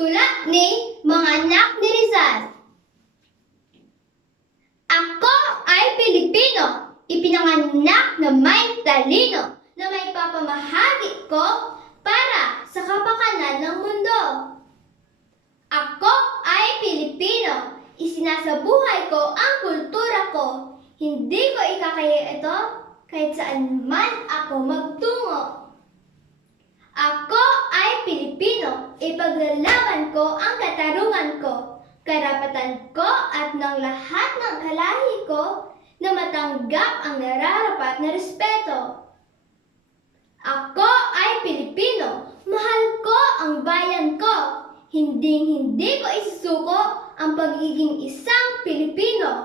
Tula ni mga anak ni Rizal. Ako ay Pilipino, ipinanganak na may talino, na may papamahagi ko para sa kapakanan ng mundo. Ako ay Pilipino, isinasabuhay ko ang kultura ko. Hindi ko ikakaya ito kahit saan man ako magtungo. Ako ay Pilipino, ipaglalaban ko ang katarungan ko, karapatan ko at ng lahat ng kalahi ko na matanggap ang nararapat na respeto. Ako ay Pilipino, mahal ko ang bayan ko, hinding hindi ko isusuko ang pagiging isang Pilipino.